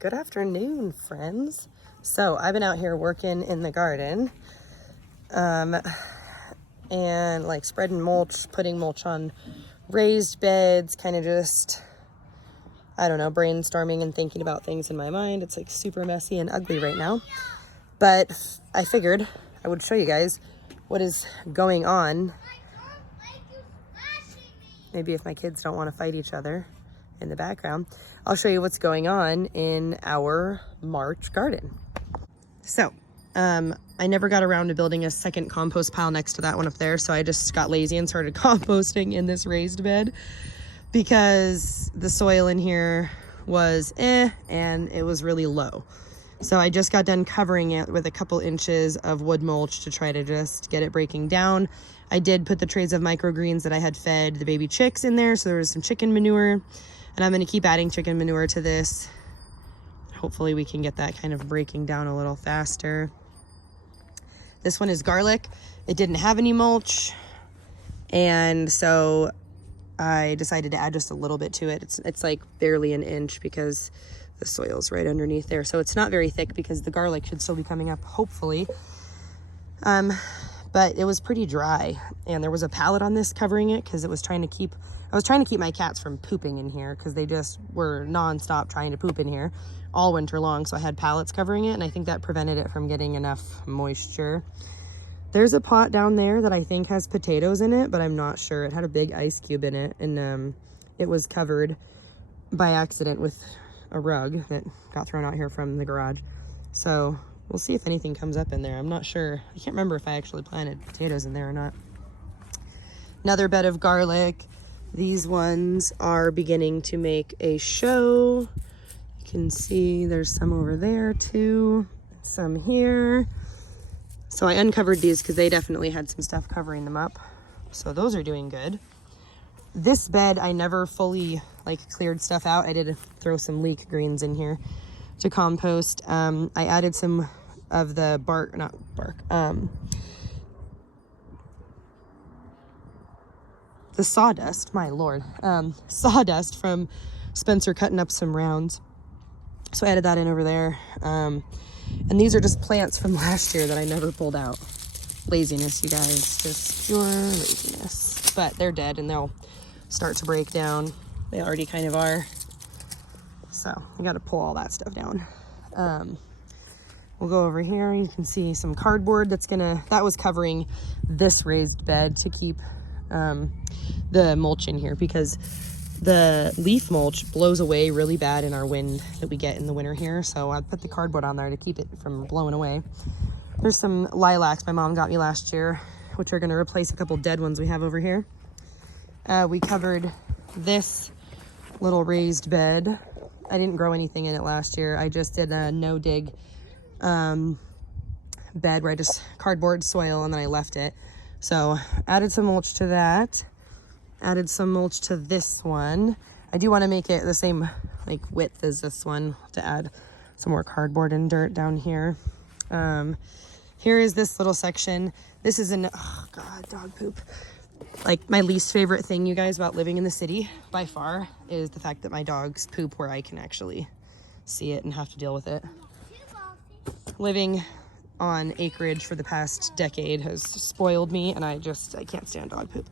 Good afternoon, friends. So I've been out here working in the garden and like spreading mulch, putting mulch on raised beds, kind of just, I don't know, brainstorming and thinking about things in my mind. It's like super messy and ugly right now. But I figured I would show you guys what is going on. Maybe if my kids don't want to fight each other in the background, I'll show you what's going on in our March garden. So, I never got around to building a second compost pile next to that one up there, so I just got lazy and started composting in this raised bed because the soil in here was and it was really low. So I just got done covering it with a couple inches of wood mulch to try to just get it breaking down. I did put the trays of microgreens that I had fed the baby chicks in there, so there was some chicken manure, and I'm going to keep adding chicken manure to this. Hopefully we can get that kind of breaking down a little faster. This one is garlic. It didn't have any mulch, and so I decided to add just a little bit to it. It's like barely an inch because the soil's right underneath there. So it's not very thick because the garlic should still be coming up, hopefully. But it was pretty dry, and there was a pallet on this covering it because I was trying to keep my cats from pooping in here because they just were nonstop trying to poop in here all winter long. So I had pallets covering it, and I think that prevented it from getting enough moisture. There's a pot down there that I think has potatoes in it, but I'm not sure. It had a big ice cube in it, and it was covered by accident with a rug that got thrown out here from the garage. So we'll see if anything comes up in there. I'm not sure. I can't remember if I actually planted potatoes in there or not. Another bed of garlic. These ones are beginning to make a show. You can see there's some over there too, some here. So I uncovered these because they definitely had some stuff covering them up. So those are doing good. This bed, I never fully cleared stuff out. I did throw some leek greens in here to compost. I added some of the the sawdust, my lord, sawdust from Spencer cutting up some rounds. So I added that in over there. And these are just plants from last year that I never pulled out. Laziness, you guys, just pure laziness. But they're dead and they'll start to break down. They already kind of are. So I got to pull all that stuff down. We'll go over here. You can see some cardboard that was covering this raised bed to keep the mulch in here because the leaf mulch blows away really bad in our wind that we get in the winter here. So I put the cardboard on there to keep it from blowing away. There's some lilacs my mom got me last year, which are going to replace a couple dead ones we have over here. We covered this little raised bed. I didn't grow anything in it last year. I just did a no-dig bed where I just cardboard soil and then I left it. So added some mulch to that. Added some mulch to this one. I do want to make it the same width as this one to add some more cardboard and dirt down here. Here is this little section. This is oh God, dog poop. My least favorite thing, you guys, about living in the city by far is the fact that my dogs poop where I can actually see it and have to deal with it. Living on acreage for the past decade has spoiled me, and I can't stand dog poop.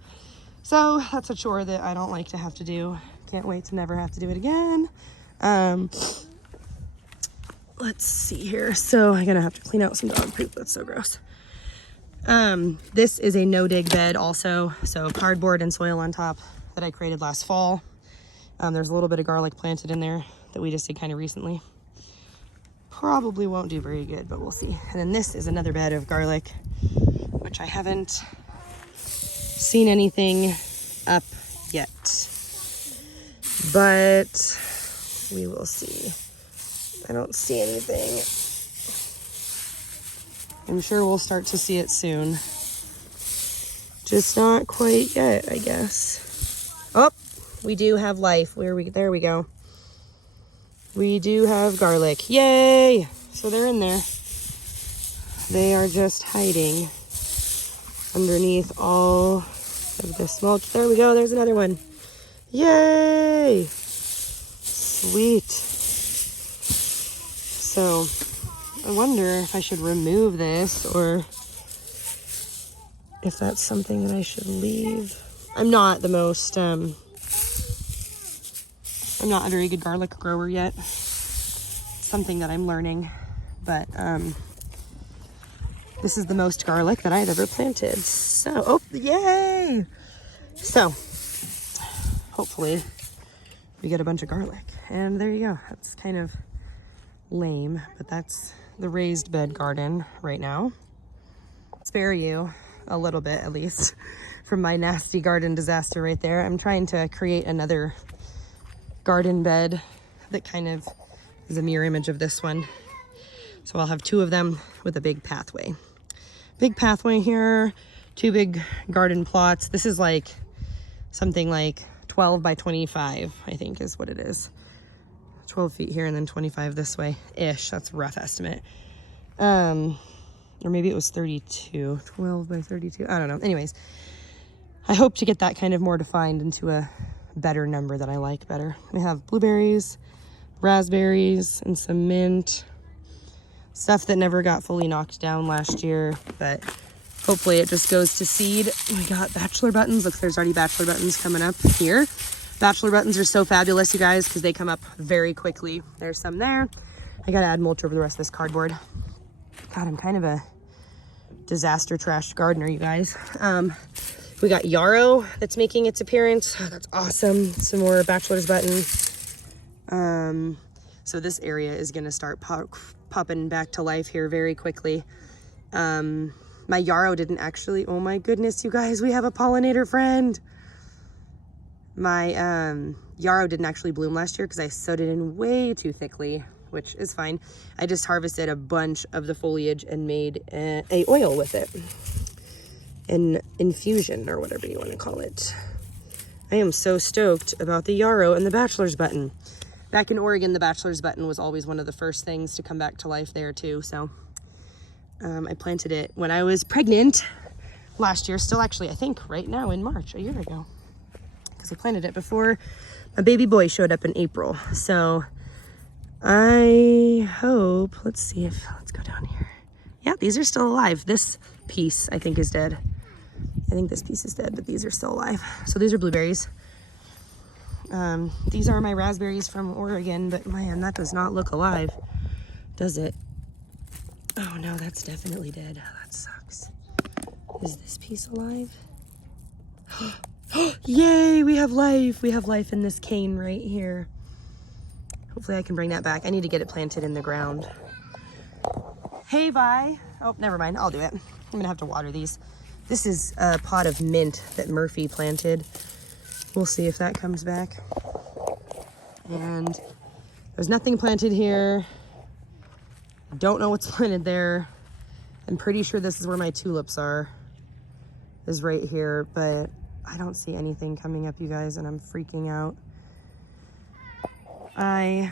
So that's a chore that I don't like to have to do. Can't wait to never have to do it again. Let's see here. So I'm gonna have to clean out some dog poop. That's so gross. This is a no-dig bed also. So cardboard and soil on top that I created last fall. There's a little bit of garlic planted in there that we just did kind of recently. Probably won't do very good, but we'll see. And then this is another bed of garlic, which I haven't seen anything up yet, but we will see. I don't see anything. I'm sure we'll start to see it soon. Just not quite yet, I guess. Oh, we do have life. There we go. We do have garlic. Yay! So they're in there. They are just hiding underneath all of this mulch. There we go. There's another one. Yay! Sweet. So I wonder if I should remove this or if that's something that I should leave. I'm not the most, I'm not a very good garlic grower yet. It's something that I'm learning, but this is the most garlic that I've ever planted. So, oh, yay! So, hopefully we get a bunch of garlic. And there you go. That's kind of lame, but that's the raised bed garden right now. Spare you a little bit, at least, from my nasty garden disaster right there. I'm trying to create another garden bed that kind of is a mirror image of this one. So I'll have two of them with a big pathway. Big pathway here, two big garden plots. This is like something like 12 by 25, I think is what it is. 12 feet here and then 25 this way-ish. That's a rough estimate. Or maybe it was 32, 12 by 32. I don't know. Anyways, I hope to get that kind of more defined into a better number that I like better. We have blueberries, raspberries, and some mint. Stuff that never got fully knocked down last year, but hopefully it just goes to seed. We got bachelor buttons. Look, there's already bachelor buttons coming up here. Bachelor buttons are so fabulous, you guys, because they come up very quickly. There's some there. I gotta add mulch over the rest of this cardboard. God, I'm kind of a disaster trash gardener, you guys. We got yarrow that's making its appearance. Oh, that's awesome. Some more bachelor's button. So this area is gonna start popping back to life here very quickly. My yarrow didn't actually, oh my goodness, you guys, we have a pollinator friend. My yarrow didn't actually bloom last year because I sowed it in way too thickly, which is fine. I just harvested a bunch of the foliage and made a oil with it. An infusion or whatever you want to call it. I am so stoked about the yarrow and the bachelor's button. Back in Oregon, the bachelor's button was always one of the first things to come back to life there too. So I planted it when I was pregnant last year. Still actually, I think right now in March, a year ago. Because I planted it before my baby boy showed up in April. So I hope, let's go down here. Yeah, these are still alive. This piece I think is dead. I think this piece is dead, but these are still alive. So these are blueberries. These are my raspberries from Oregon, but man, that does not look alive, does it? Oh no, that's definitely dead. Oh, that sucks. Is this piece alive? Yay, we have life. We have life in this cane right here. Hopefully I can bring that back. I need to get it planted in the ground. Hey, Vi. Oh, never mind. I'll do it. I'm gonna have to water these. This is a pot of mint that Murphy planted. We'll see if that comes back. And there's nothing planted here. Don't know what's planted there. I'm pretty sure this is where my tulips are, is right here, but I don't see anything coming up, you guys, and I'm freaking out. I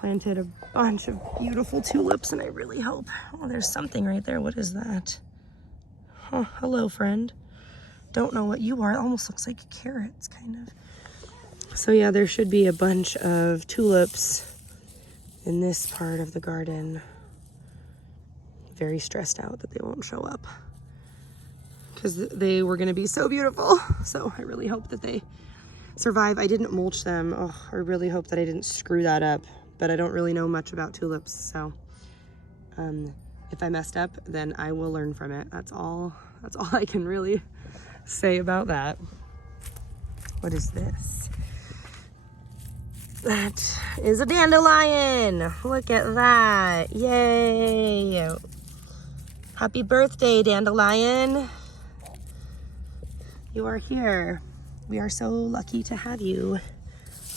planted a bunch of beautiful tulips and I really hope, oh, there's something right there. What is that? Oh, hello, friend. Don't know what you are. It almost looks like carrots, kind of. So yeah, there should be a bunch of tulips in this part of the garden. Very stressed out that they won't show up because they were going to be so beautiful. So I really hope that they survive. I didn't mulch them. Oh, I really hope that I didn't screw that up, but I don't really know much about tulips. So if I messed up, then I will learn from it. That's all I can really say about that. What is this? That is a dandelion. Look at that. Yay. Happy birthday, dandelion. You are here. We are so lucky to have you.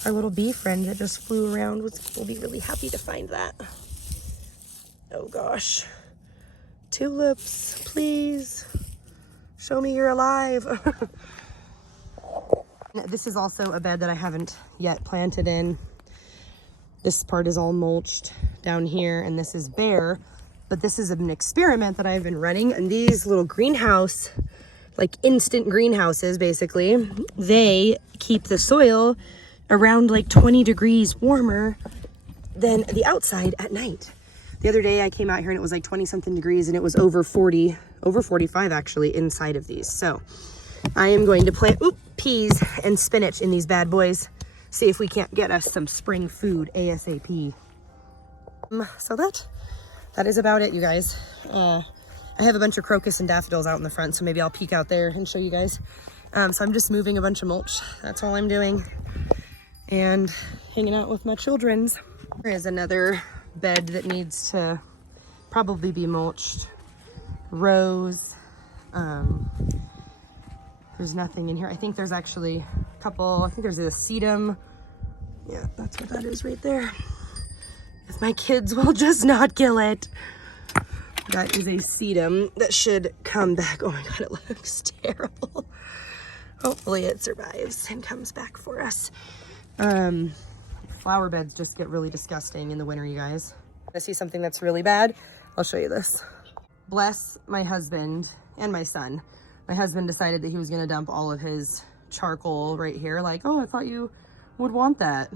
Our little bee friend that just flew around will be really happy to find that. Oh gosh. Tulips, please. Show me you're alive. This is also a bed that I haven't yet planted in. This part is all mulched down here, and this is bare. But this is an experiment that I've been running. And these little greenhouse, like instant greenhouses, basically, they keep the soil around like 20 degrees warmer than the outside at night. The other day I came out here and it was like 20 something degrees and it was over 40, over 45 actually inside of these. So I am going to plant peas and spinach in these bad boys. See if we can't get us some spring food ASAP. So that is about it, you guys. I have a bunch of crocus and daffodils out in the front, so maybe I'll peek out there and show you guys. So I'm just moving a bunch of mulch. That's all I'm doing. And hanging out with my children's. There is another bed that needs to probably be mulched. Rose. There's nothing in here. I think there's actually a couple, I think there's a sedum. Yeah, that's what that is right there. If my kids will just not kill it. That is a sedum that should come back. Oh my God, it looks terrible. Hopefully it survives and comes back for us. Flower beds just get really disgusting in the winter, you guys. I see something that's really bad. I'll show you this. Bless my husband and my son. My husband decided that he was gonna dump all of his charcoal right here. Like, oh, I thought you would want that.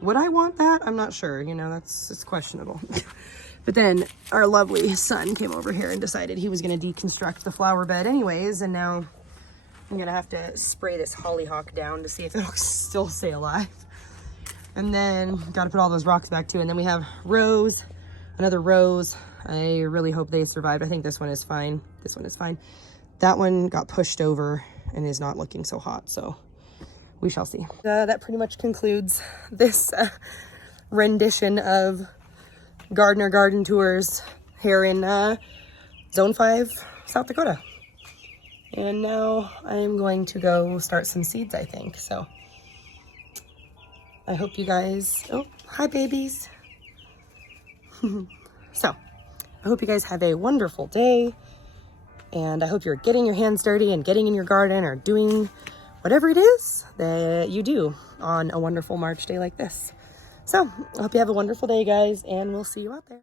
Would I want that? I'm not sure, you know, it's questionable. But then our lovely son came over here and decided he was gonna deconstruct the flower bed anyways, and now I'm gonna have to spray this hollyhock down to see if it'll still stay alive. And then gotta put all those rocks back too. And then we have rose, another rose. I really hope they survived. I think this one is fine. This one is fine. That one got pushed over and is not looking so hot, so we shall see. That pretty much concludes this rendition of Gardener Garden Tours here in Zone 5, South Dakota. And now I am going to go start some seeds, I think. So I hope you guys, oh, hi babies. So I hope you guys have a wonderful day. And I hope you're getting your hands dirty and getting in your garden or doing whatever it is that you do on a wonderful March day like this. So I hope you have a wonderful day, guys, and we'll see you out there.